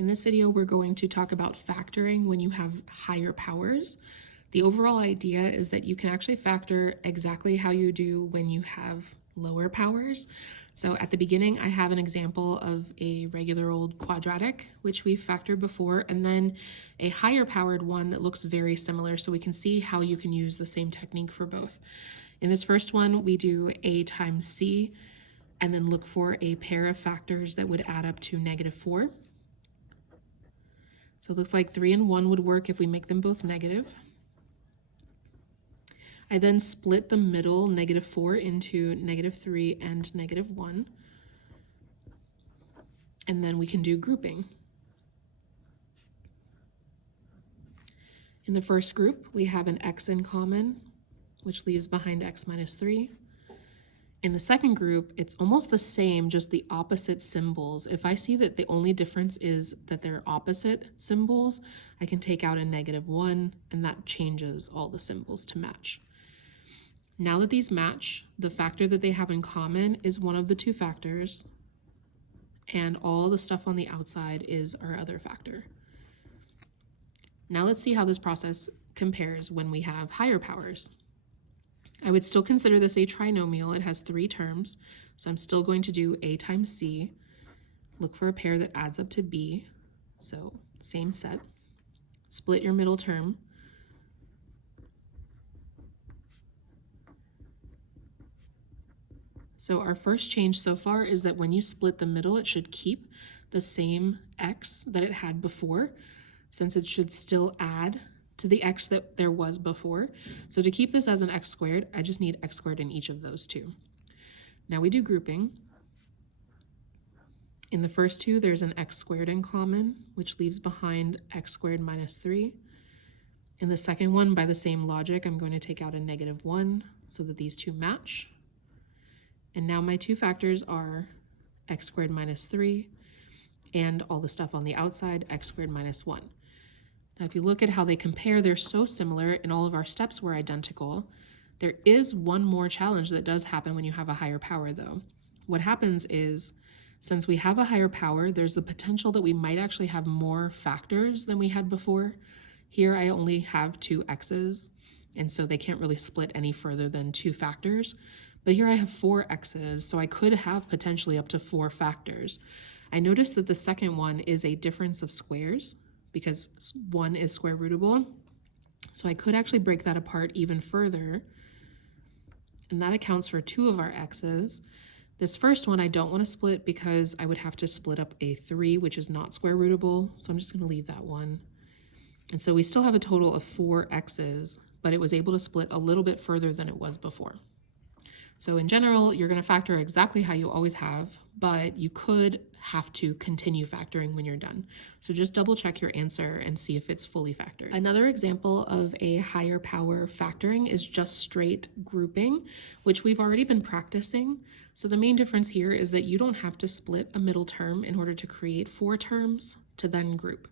In this video, we're going to talk about factoring when you have higher powers. The overall idea is that you can actually factor exactly how you do when you have lower powers. So at the beginning, I have an example of a regular old quadratic, which we've factored before, and then a higher powered one that looks very similar, so we can see how you can use the same technique for both. In this first one, we do a times c, and then look for a pair of factors that would add up to -4. So it looks like 3 and 1 would work if we make them both negative. I then split the middle -4 into -3 and -1. And then we can do grouping. In the first group, we have an x in common, which leaves behind x minus 3. In the second group, it's almost the same, just the opposite symbols. If I see that the only difference is that they're opposite symbols, I can take out a -1, and that changes all the symbols to match. Now that these match, the factor that they have in common is one of the two factors, and all the stuff on the outside is our other factor. Now let's see how this process compares when we have higher powers. I would still consider this a trinomial. It has 3 terms, so I'm still going to do a times c, look for a pair that adds up to b, so same set, split your middle term, so our first change so far is that when you split the middle, it should keep the same x that it had before, since it should still add to the x that there was before. So to keep this as an x squared, I just need x squared in each of those two. Now we do grouping. In the first two, there's an x squared in common, which leaves behind x squared minus 3. In the second one, by the same logic, I'm going to take out a -1 so that these two match. And now my two factors are x squared minus 3 and all the stuff on the outside, x squared minus 1. Now, if you look at how they compare, they're so similar and all of our steps were identical. There is one more challenge that does happen when you have a higher power though. What happens is, since we have a higher power, there's the potential that we might actually have more factors than we had before. Here I only have 2 x's, and so they can't really split any further than 2 factors. But here I have 4 x's, so I could have potentially up to 4 factors. I noticed that the second one is a difference of squares, because 1 is square rootable. So I could actually break that apart even further, and that accounts for 2 of our x's. This first one I don't want to split because I would have to split up a 3, which is not square rootable, so I'm just going to leave that one. And so we still have a total of 4 x's, but it was able to split a little bit further than it was before. So in general, you're going to factor exactly how you always have, but you could have to continue factoring when you're done. So just double check your answer and see if it's fully factored. Another example of a higher power factoring is just straight grouping, which we've already been practicing. So the main difference here is that you don't have to split a middle term in order to create 4 terms to then group.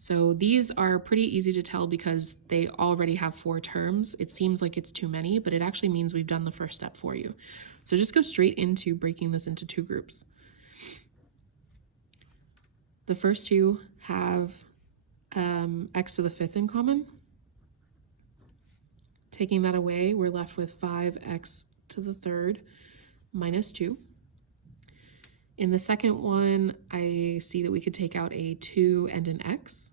So these are pretty easy to tell because they already have 4 terms. It seems like it's too many, but it actually means we've done the first step for you. So just go straight into breaking this into 2 groups. The first two have x to the 5th in common. Taking that away, we're left with 5x to the 3rd minus 2. In the second one, I see that we could take out a 2 and an x.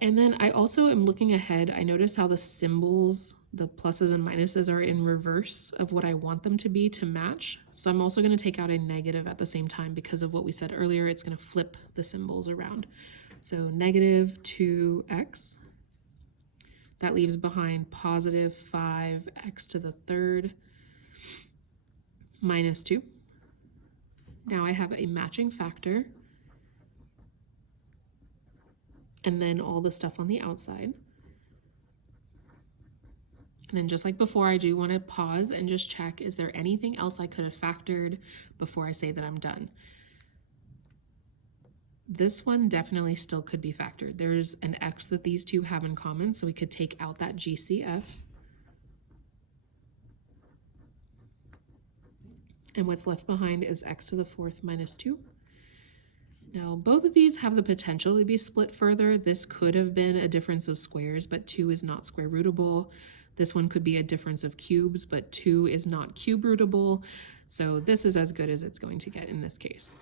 And then I also am looking ahead. I notice how the symbols, the pluses and minuses, are in reverse of what I want them to be to match. So I'm also going to take out a negative at the same time because of what we said earlier. It's going to flip the symbols around. So -2x. That leaves behind positive 5x to the 3rd minus 2. Now I have a matching factor, and then all the stuff on the outside. And then just like before, I do want to pause and just check, is there anything else I could have factored before I say that I'm done? This one definitely still could be factored. There's an x that these two have in common, so we could take out that GCF. And what's left behind is x to the 4th minus 2. Now, both of these have the potential to be split further. This could have been a difference of squares, but 2 is not square rootable. This one could be a difference of cubes, but 2 is not cube rootable. So this is as good as it's going to get in this case.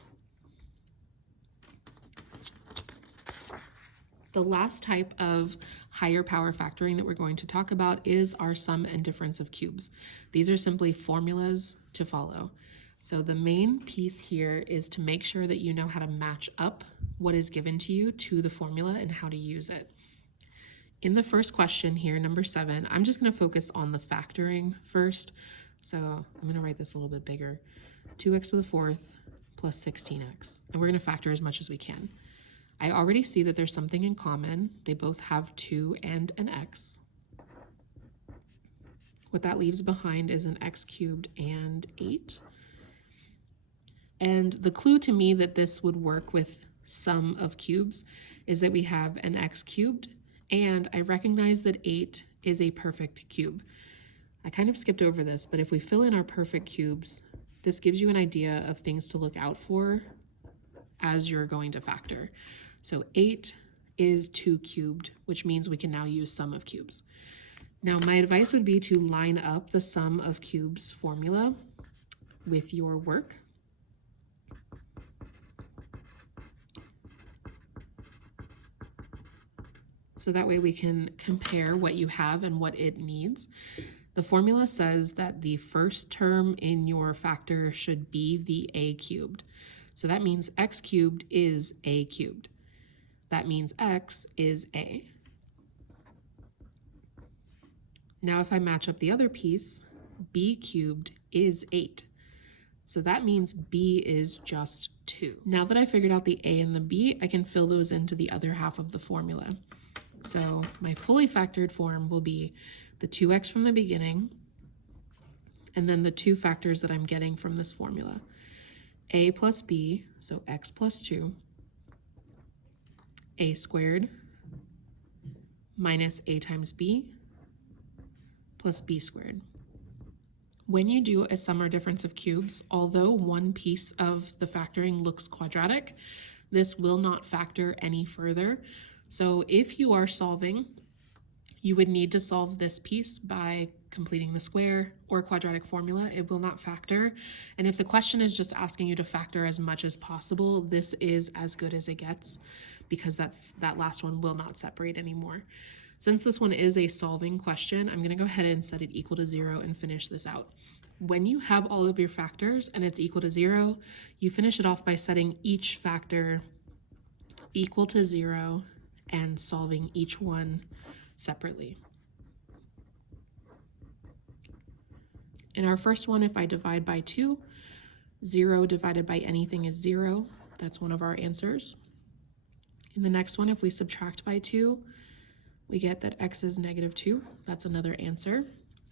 The last type of higher power factoring that we're going to talk about is our sum and difference of cubes. These are simply formulas to follow. So the main piece here is to make sure that you know how to match up what is given to you to the formula and how to use it. In the first question here, number 7, I'm just going to focus on the factoring first. So I'm going to write this a little bit bigger. 2x to the 4th plus 16x. And we're going to factor as much as we can. I already see that there's something in common. They both have 2 and an x. What that leaves behind is an x cubed and 8. And the clue to me that this would work with sum of cubes is that we have an x cubed, and I recognize that 8 is a perfect cube. I kind of skipped over this, but if we fill in our perfect cubes, this gives you an idea of things to look out for as you're going to factor. So 8 is 2 cubed, which means we can now use sum of cubes. Now, my advice would be to line up the sum of cubes formula with your work. So that way we can compare what you have and what it needs. The formula says that the first term in your factor should be the a cubed. So that means x cubed is a cubed. That means x is a. Now if I match up the other piece, b cubed is 8. So that means b is just 2. Now that I figured out the a and the b, I can fill those into the other half of the formula. So my fully factored form will be the 2x from the beginning, and then the 2 factors that I'm getting from this formula. A plus b, so x plus 2, a squared minus a times b plus b squared. When you do a sum or difference of cubes, although one piece of the factoring looks quadratic, this will not factor any further. So if you are solving, you would need to solve this piece by completing the square or quadratic formula. It will not factor. And if the question is just asking you to factor as much as possible, this is as good as it gets, because that last one will not separate anymore. Since this one is a solving question, I'm going to go ahead and set it equal to 0 and finish this out. When you have all of your factors and it's equal to 0, you finish it off by setting each factor equal to 0 and solving each one separately. In our first one, if I divide by 2, 0 divided by anything is 0. That's one of our answers. In the next one, if we subtract by 2, we get that x is -2. That's another answer.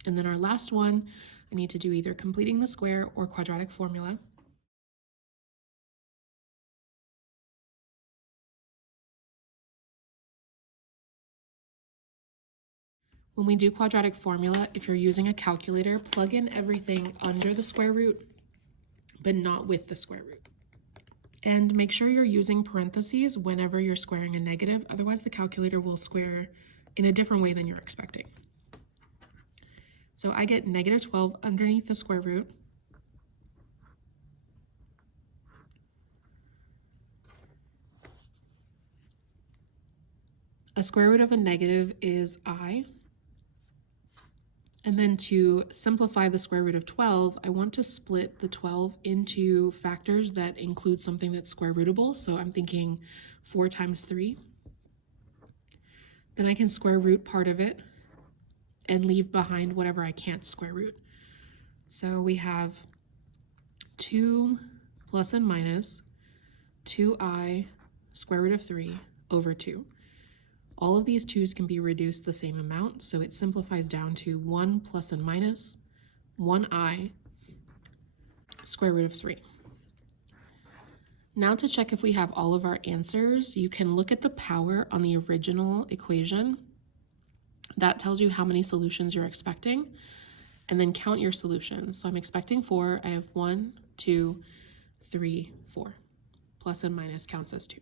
And then our last one, I need to do either completing the square or quadratic formula. When we do quadratic formula, if you're using a calculator, plug in everything under the square root, but not with the square root. And make sure you're using parentheses whenever you're squaring a negative, otherwise the calculator will square in a different way than you're expecting. So I get -12 underneath the square root. A square root of a negative is I. And then to simplify the square root of 12, I want to split the 12 into factors that include something that's square rootable. So I'm thinking 4 times 3. Then I can square root part of it and leave behind whatever I can't square root. So we have 2 plus and minus 2i square root of 3 over 2. All of these 2's can be reduced the same amount, so it simplifies down to 1 plus and minus 1i square root of 3. Now to check if we have all of our answers, you can look at the power on the original equation. That tells you how many solutions you're expecting, and then count your solutions. So I'm expecting 4, I have 1, 2, 3, 4. plus and minus counts as 2.